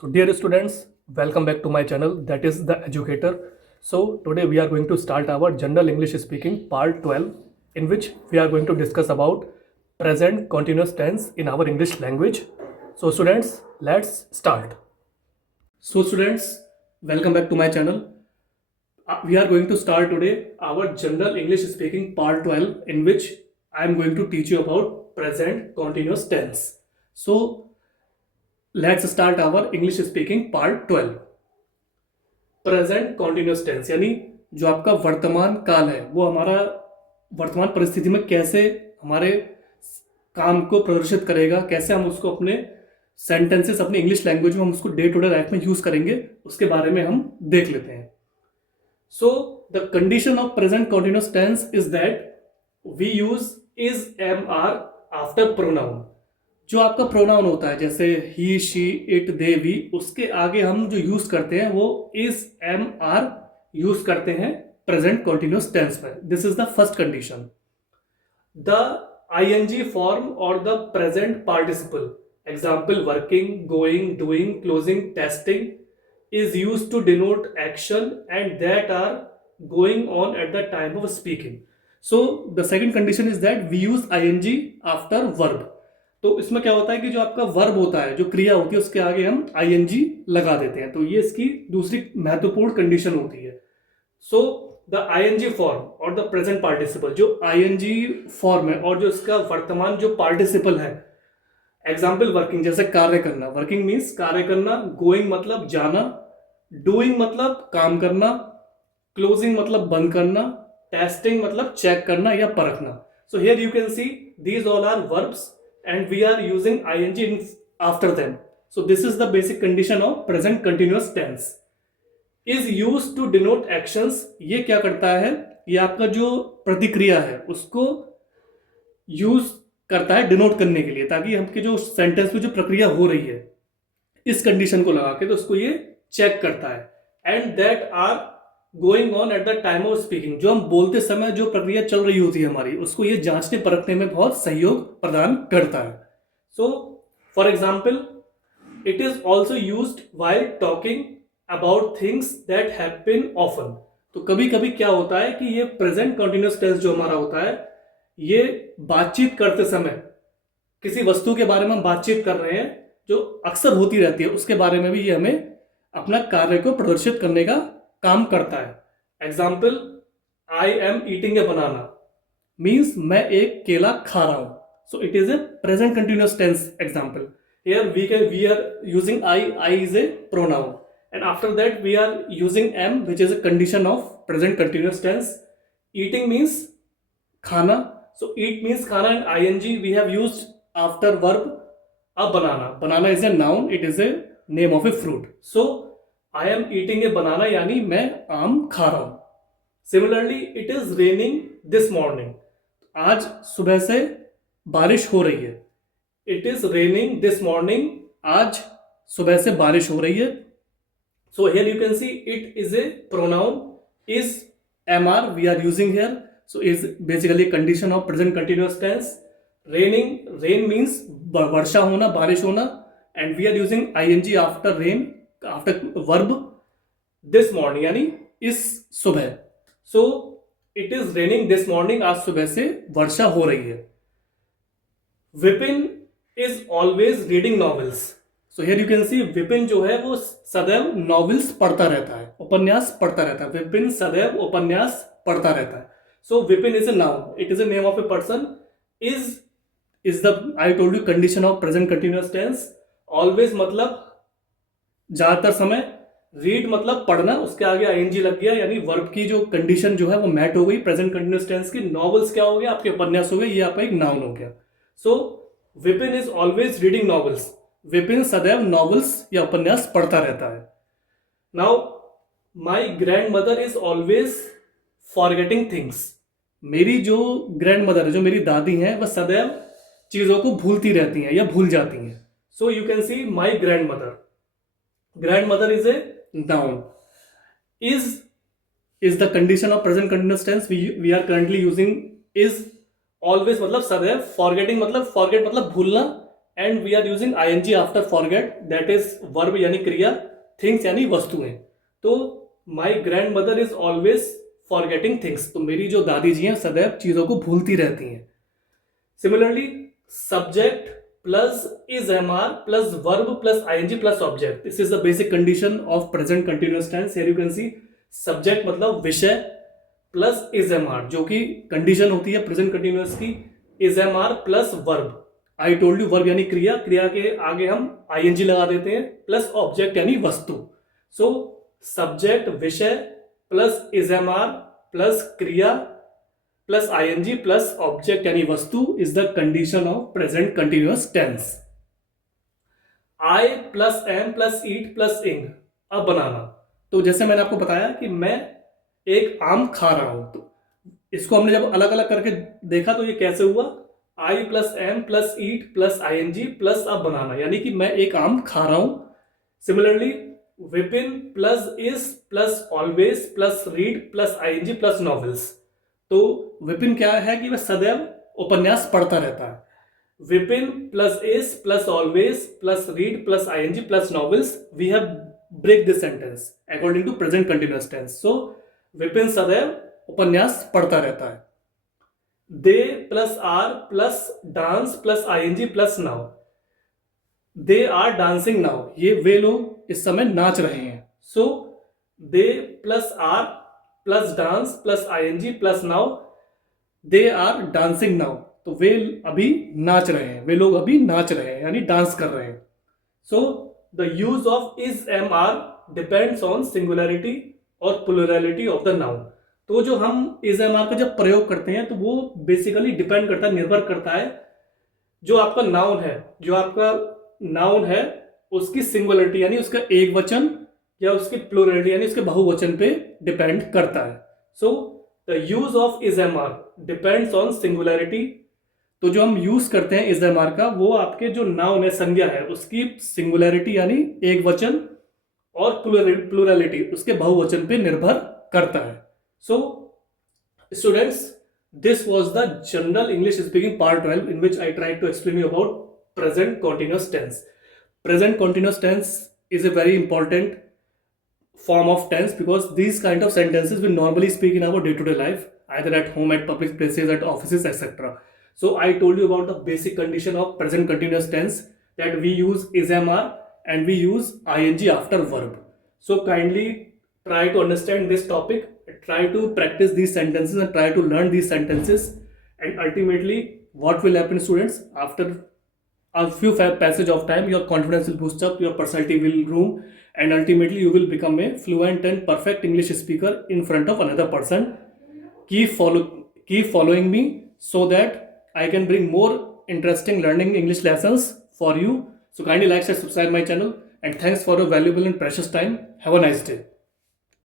So dear students, welcome back to my channel, that is The Educator. So today we are going to start our general English speaking part 12, in which we are going to discuss about present continuous tense in our English language. So students, let's start. So students, welcome back to my channel. We are going to start today our general English speaking part 12, in which I am going to teach you about present continuous tense. So let's start our English speaking part 12. Present continuous tense यानी जो आपका वर्तमान काल है वो हमारा वर्तमान परिस्थिति में कैसे हमारे काम को प्रदर्शित करेगा, कैसे हम उसको अपने सेंटेंसेस अपने इंग्लिश लैंग्वेज में हम उसको डे टू डे लाइफ में यूज करेंगे, उसके बारे में हम देख लेते हैं. So the condition of present continuous tense is that we use is am are after pronoun. जो आपका प्रोनाउन होता है जैसे he, she, it, they, we, उसके आगे हम जो यूज करते हैं वो इज एम आर यूज करते हैं प्रेजेंट कॉन्टिन्यूस टेंस में. This is the first condition. The ING form और the present participle example working, going, doing, closing, testing is used to denote action and that are going on at the time of speaking. So the second condition is that we use ing after verb. तो इसमें क्या होता है कि जो आपका verb होता है, जो क्रिया होती है, उसके आगे हम ing लगा देते हैं. तो ये इसकी दूसरी महत्वपूर्ण कंडीशन होती है. सो द ing फॉर्म और द प्रेजेंट पार्टिसिपल, जो ing फॉर्म है और जो इसका वर्तमान जो पार्टिसिपल है, एग्जाम्पल वर्किंग जैसे कार्य करना, वर्किंग मीन्स कार्य करना, गोइंग मतलब जाना, डूइंग मतलब काम करना, क्लोजिंग मतलब बंद करना, टेस्टिंग मतलब चेक करना या परखना. So here you can see these all are verbs and we are using ing after them. So this is the basic condition of present continuous tense. Is used to denote actions. ये क्या करता है, ये आपका जो प्रतिक्रिया है उसको यूज करता है डिनोट करने के लिए, ताकि हमके जो सेंटेंस में जो प्रक्रिया हो रही है इस कंडीशन को लगा के तो उसको ये चेक करता है. And that are going on at the time of speaking, जो हम बोलते समय जो प्रक्रिया चल रही होती है हमारी, उसको ये जांचने परखने में बहुत सहयोग प्रदान करता है. So for example it is also used while talking about things that happen often. तो कभी कभी क्या होता है कि ये प्रेजेंट कंटिन्यूअस टेंस जो हमारा होता है, ये बातचीत करते समय किसी वस्तु के बारे में हम बातचीत कर रहे हैं जो अक्सर होती रहती है, उसके बारे में भी ये हमें अपना कार्य को प्रदर्शित करने का काम करता है. Example I am eating a banana means मैं एक केला खा रहा हूं. So it is a present continuous tense example. Here we are using I is a pronoun and after that we are using am which is a condition of present continuous tense. Eating means खाना, so eat means खाना and ing we have used after verb a banana. Banana is a noun, it is a name of a fruit. So I am eating a banana यानी मैं आम खा रहा हूं. Similarly it is raining this morning. आज सुबह से बारिश हो रही है. It is raining this morning. आज सुबह से बारिश हो रही है. So here you can see it is a pronoun. Is mr we are using here. So is basically a condition of present continuous tense. Raining, rain means वर्षा होना, बारिश होना, and we are using ing after rain, after verb this morning यानी इस सुबह. So it is raining this morning, आज सुबह से वर्षा हो रही है. Vipin is always reading novels. So here you can see Vipin जो है वो सदैव नॉवेल्स पढ़ता रहता है, उपन्यास पढ़ता रहता है. विपिन सदैव उपन्यास पढ़ता रहता है. So Vipin is a noun. It is a name of a person. Is the I told you condition of present continuous tense. Always मतलब ज्यादातर समय, read मतलब पढ़ना, उसके आगे ing लग गया यानी वर्ब की जो कंडीशन जो है वो मैट हो गई प्रेजेंट कंटिन्यूअस टेंस की. नॉवेल्स क्या हो गया, आपके उपन्यास हो गए, ये आपका एक नाउन हो गया. सो Vipin is always reading novels. Vipin सदैव नॉवेल्स या उपन्यास पढ़ता रहता है. Now my grandmother is always forgetting things. मेरी जो ग्रैंड मदर है, जो मेरी दादी हैं, वह सदैव चीजों को भूलती रहती हैं या भूल जाती हैं. So you can see my grandmother. Grandmother is a noun. Is the condition of present continuous tense. We are currently using is. Always मतलब सदैव. फॉरगेटिंग मतलब फॉरगेट मतलब भूलना, and we are using ING after forget, that is verb यानी क्रिया, things यानी वस्तुएं। तो my grandmother is always forgetting things, तो मेरी जो दादी जी हैं सदैव चीजों को भूलती रहती हैं। Similarly subject plus is am are plus verb plus ING plus object, this is the basic condition of present continuous tense. Here you can see subject मतलब विषय प्लस इज एम आर, जो कि कंडीशन होती है present continuous की, is am are plus verb. I told you verb यानी क्रिया, क्रिया के आगे हम आईएनजी लगा देते हैं, प्लस ऑब्जेक्ट यानी वस्तु। सो सब्जेक्ट विषय plus is am are plus क्रिया प्लस आईएनजी प्लस ऑब्जेक्ट यानी वस्तु is the condition of present continuous tense. I plus am plus eat plus ing a बनाना, तो जैसे मैंने आपको बताया कि मैं एक आम खा रहा हूं, तो इसको हमने जब अलग अलग करके देखा तो ये कैसे हुआ, I plus am plus eat plus ING plus a banana, यानी कि मैं एक आम खा रहा हूं। Similarly Vipin plus is plus always plus read plus ING plus novels, तो विपिन क्या है कि वह सदैव उपन्यास पढ़ता रहता है। Vipin plus is plus always plus read plus ING plus novels, we have break this sentence according to present continuous tense. So Vipin सदैव उपन्यास पढ़ता रहता है। They plus are plus dance plus ING plus now, they are dancing now, ये वे लोग इस समय नाच रहे हैं। So they plus are plus dance plus ING plus now, they are dancing now, तो वे अभी नाच रहे हैं, वे लोग अभी नाच रहे हैं यानी डांस कर रहे हैं। So the use of is am are depends on singularity और प्लुरलिटी ऑफ द नाउन, तो जो हम इज एम आर का जब प्रयोग करते हैं तो वो बेसिकली डिपेंड करता है, निर्भर करता है जो आपका नाउन है, जो आपका नाउन है उसकी सिंगुलरिटी यानी उसका एक वचन या उसकी प्लुरलिटी यानी उसके बहुवचन पे डिपेंड करता है। So the use of is am are depends on singularity, तो जो हम यूज करते हैं इज एम आर का वो आपके जो नाउन है संज्ञा है उसकी सिंगुलरिटी यानी एक वचन और प्लुरलिटी उसके बहुवचन पे निर्भर करता है। So students, this was the general English speaking part 12 in which I tried to explain you about present continuous tense. Present continuous tense is a very important form of tense because these kind of sentences we normally speak in our day-to-day life, either at home, at public places, at offices, etc. So I told you about the basic condition of present continuous tense, that we use is MR and we use ing after verb. So kindly try to understand this topic, try to practice these sentences and try to learn these sentences, and ultimately what will happen, students, after a few passage of time your confidence will boost up, your personality will groom, and ultimately you will become a fluent and perfect English speaker in front of another person. Keep following me so that I can bring more interesting learning English lessons for you. So kindly like, share, subscribe my channel, and thanks for your valuable and precious time. Have a nice day.